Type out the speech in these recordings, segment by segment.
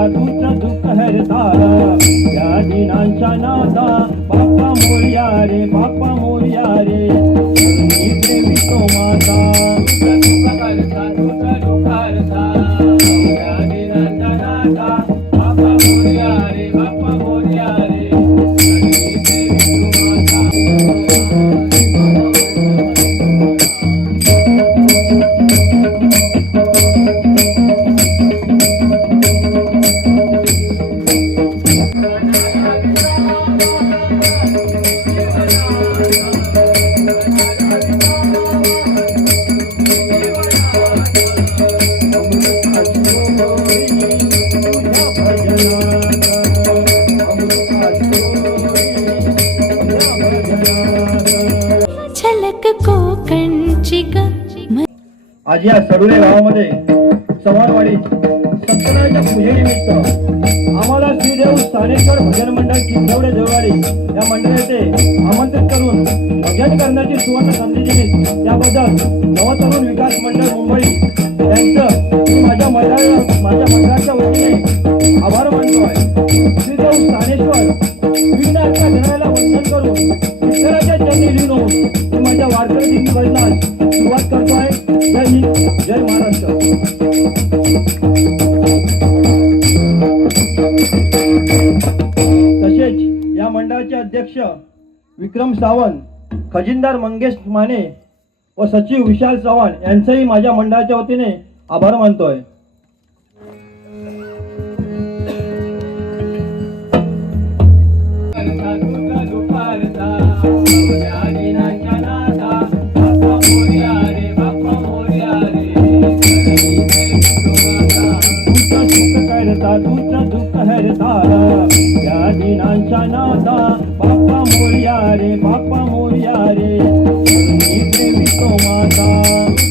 करता तुझं दुःख हरता या दिनांच्या नादा बाप्पा मोर्या रे बाप्पा मोर्या रे. आज या सडुले गावामध्ये सवारवाडी सत्यनारायणच्या पूजेनिमित्त आम्हाला श्रीदेव स्थानेश्वर भजन मंडळ किंजवडे देववाडी या मंडळाचे आमंत्रित करून भजन करण्याची सुवर्ण संधी दिली. त्याबद्दल नवतरुण विकास मंडळ मुंबई यांचं माझ्या मंडळा माझ्या मंडळाच्या वतीने आभार मानतो आहे श्रीदेव स्थानेश्वर विघ्नाच्या घराला वंदन करून विठ्ठलाच्या चरणी लीन होऊन माझ्या वारकरी दिंडी भजनास सुरुवात करतो आहे जय हिंद जय महाराष्ट्र. तसेच या मंडळाचे अध्यक्ष विक्रम सावंत खजिनदार मंगेश माने व सचिव विशाल चव्हाण यांचंही माझ्या मंडळाच्या वतीने आभार मानतोय. हरता या दिनांच्या नादा बाप्पा मोर्या रे बाप्पा मोर्या रे मी माता.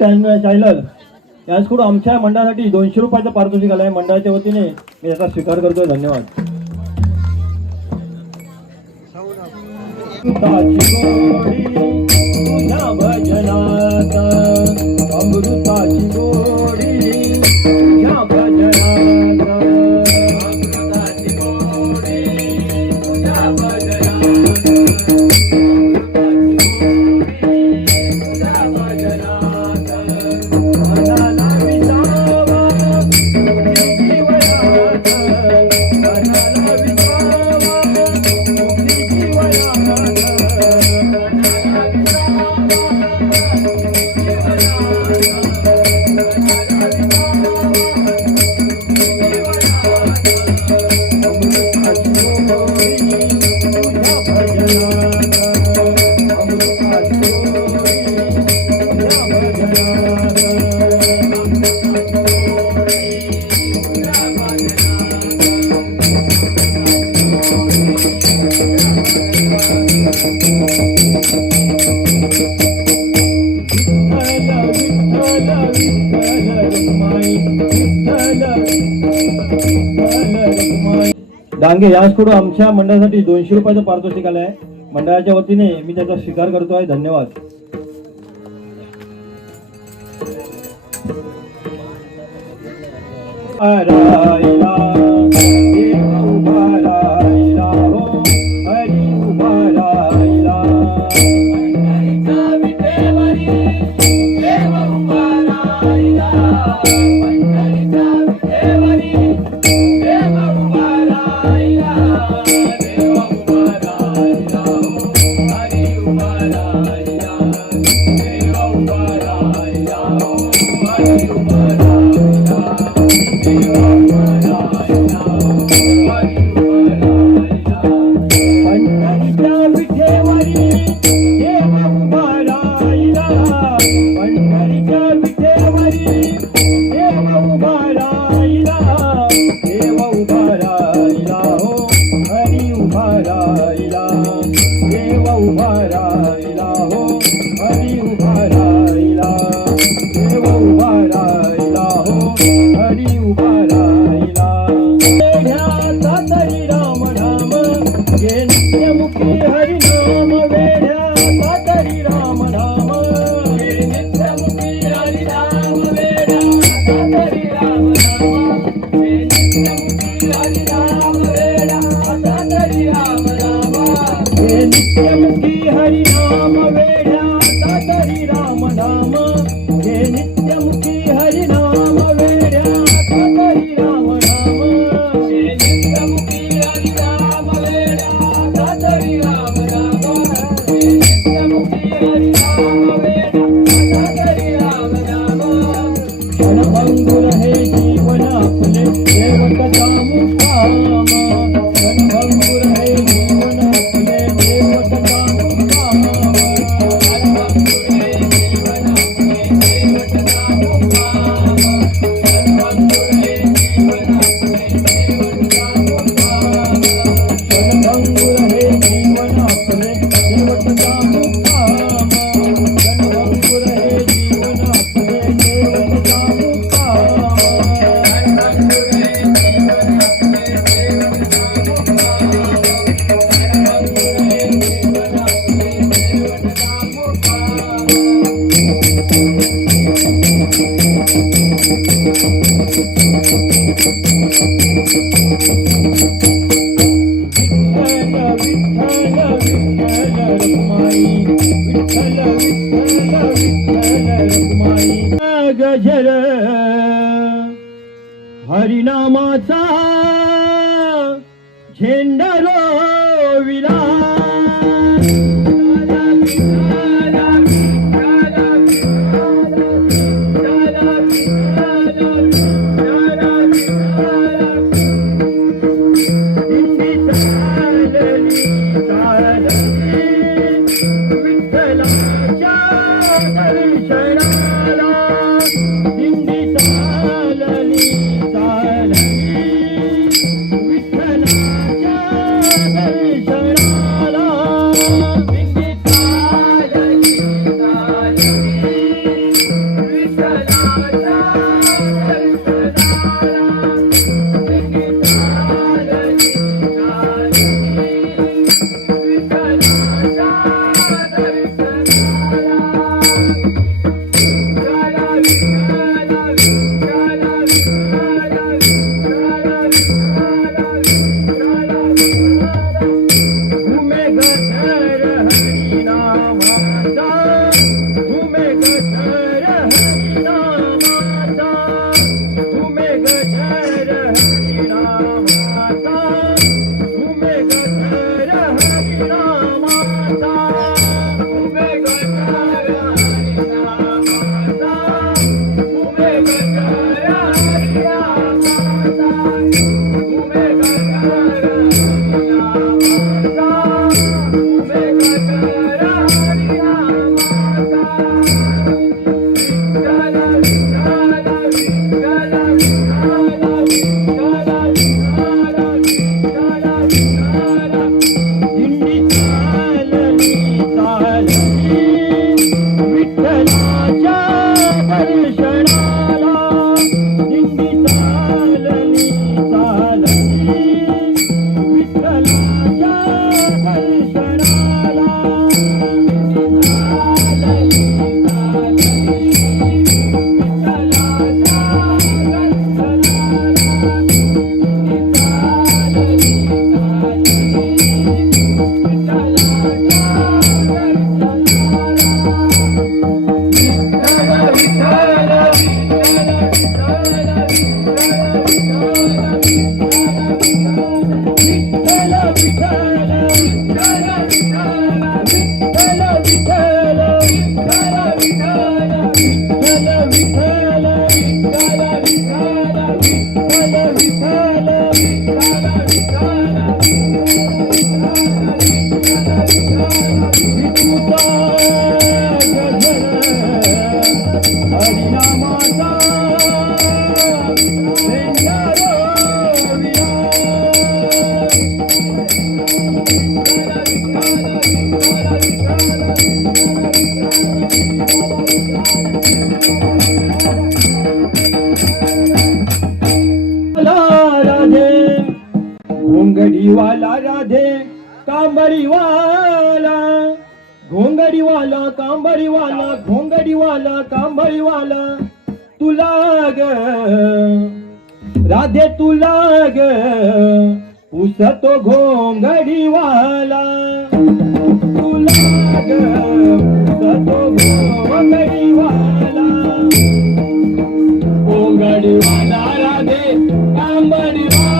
चॅनल कुठं आमच्या मंडळासाठी दोनशे रुपयाचं पारितोषिक आलं आहे मंडळाच्या वतीने मी याचा स्वीकार करतोय. धन्यवाद. कारण की याचकडून आमच्या मंडळासाठी दोनशे रुपयाचं पारितोषिक आलं आहे मंडळाच्या वतीने मी त्याचा स्वीकार करतो आहे. धन्यवाद. I Thank. विठ्ठल विठ्ठल गजर हरिनामाचा झेंडा Música बैवाल तुला ग राधे तुला ग उसतो घोंगडीवाला. तुला ग उसतो घोंगडीवाला. घोंगडीवाला राधे कांबडीवाला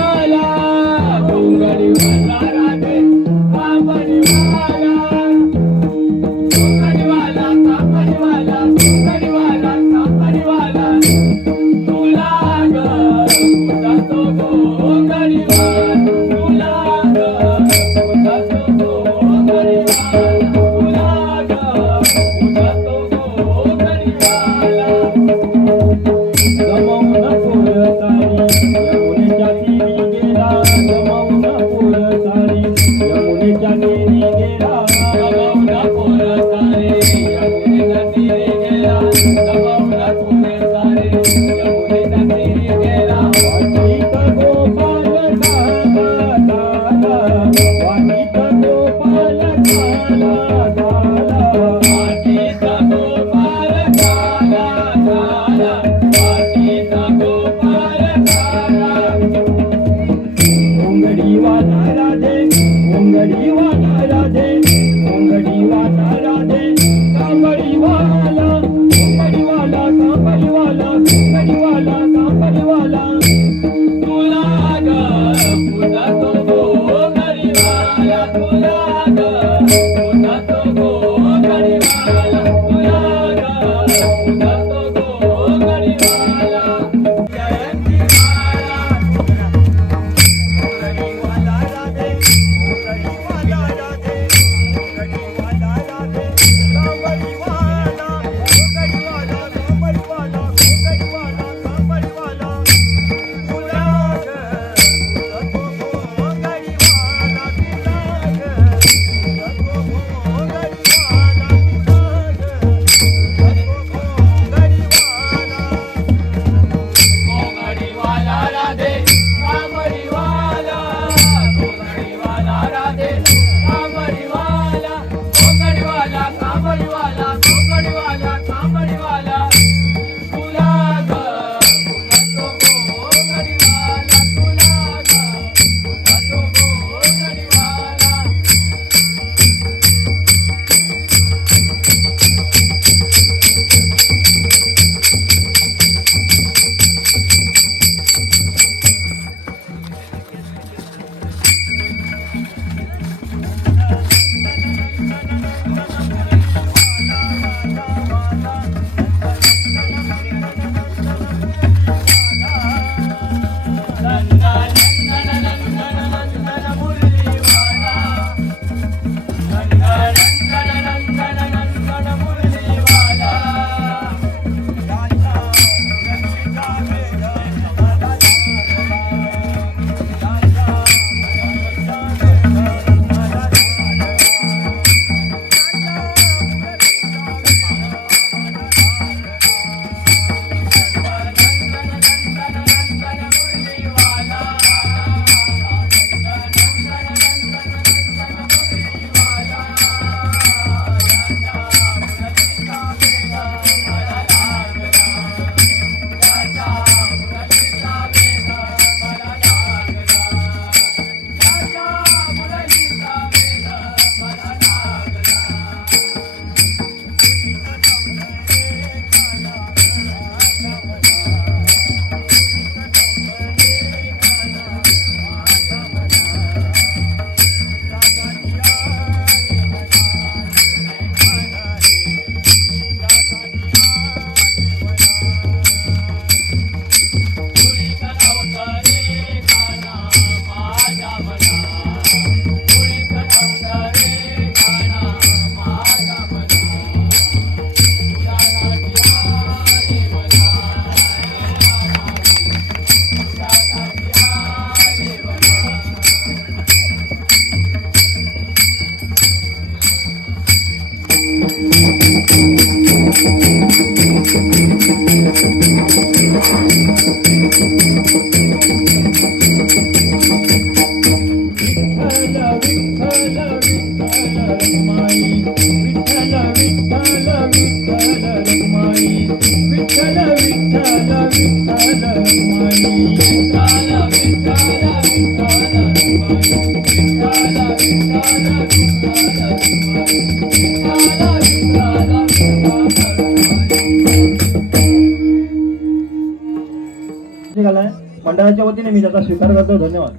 त्याचा स्वीकार करतो धन्यवाद.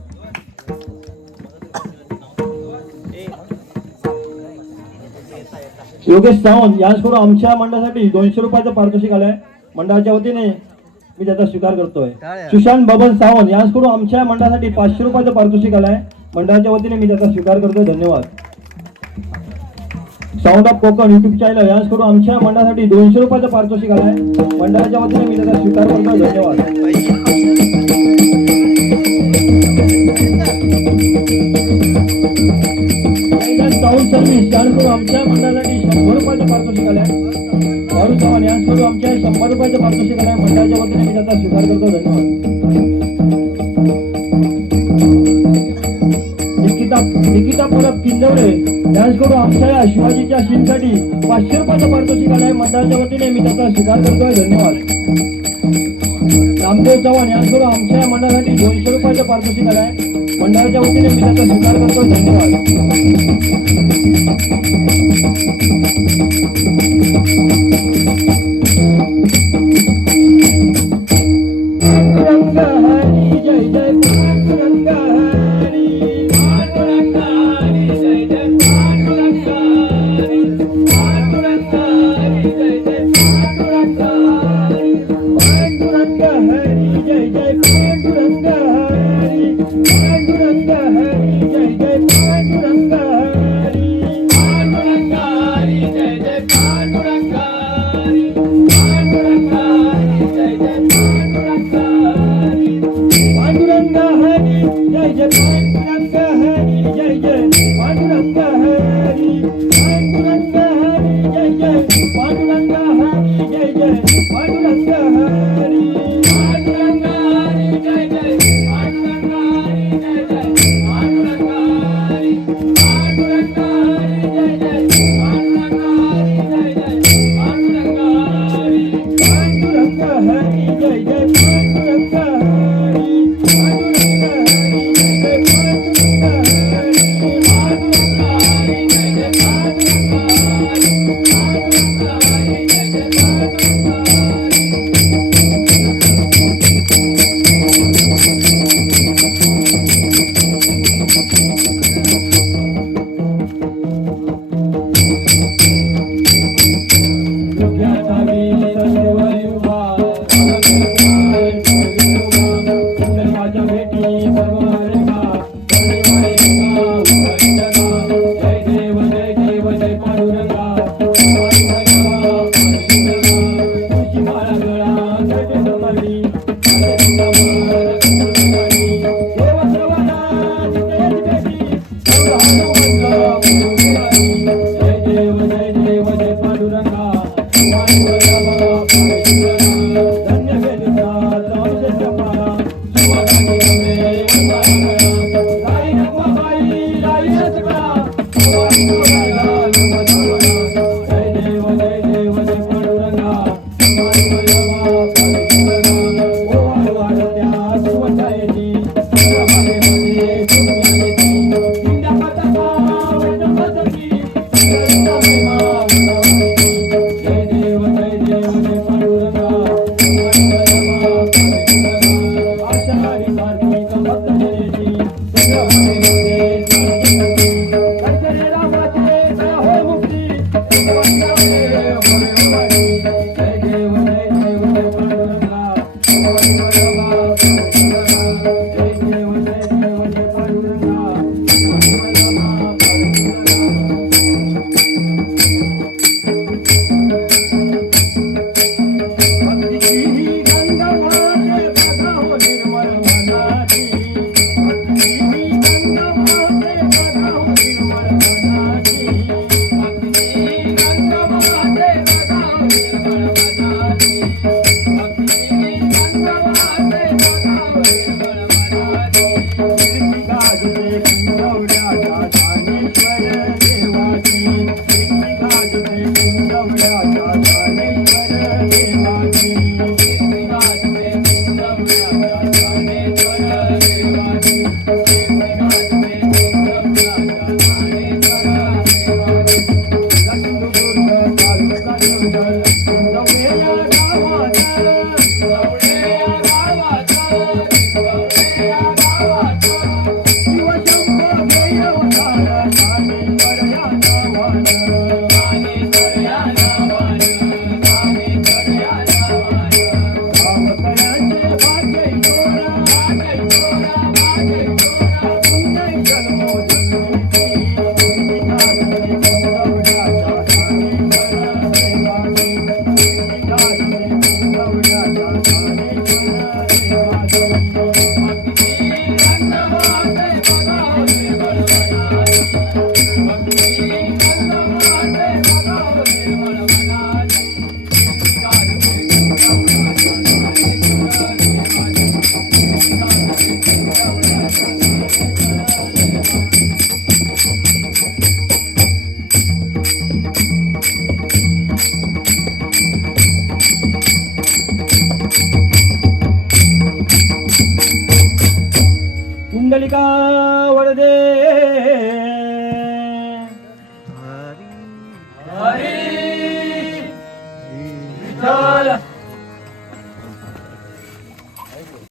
योगेश सावंत यांच्याकडून आमच्या मंडळासाठी दोनशे रुपयाचं पारितोषिक आलंय. मंडळाच्या वतीने मी त्याचा स्वीकार करतोय. सुशांत बबन सावंत यांच्याकडून आमच्या मंडळासाठी पाचशे रुपयाचं पारितोषिक आलंय. मंडळाच्या वतीने मी त्याचा स्वीकार करतोय धन्यवाद. Sound of Konkan YouTube channel यांच्याकडून आमच्या मंडळासाठी दोनशे रुपयाचं पारितोषिक आलंय. मंडळाच्या वतीने मी त्याचा स्वीकार करतोय धन्यवाद. आमच्या मंडळासाठी शंभर रुपयाचं पारितोषिक चव्हाण आमच्या शंभर रुपयाचं पारितोषिक मंडळाच्या वतीने मी त्याचा स्वीकार करतो. धन्यवाद. निकिता निकिता परब आमच्या या शिवाजीच्या शीनसाठी पाचशे रुपयाचं पारितोषिक आहे मंडळाच्या वतीने मी त्याचा स्वीकार करतोय. धन्यवाद. रामदेव चव्हाण यांच्याकडून आमच्या या मंडळासाठी दोनशे रुपयाचं पारितोषिक आहे मंडळाच्या वतीने मी त्याचा स्वीकार करतो धन्यवाद. なくなくなくなくなくなく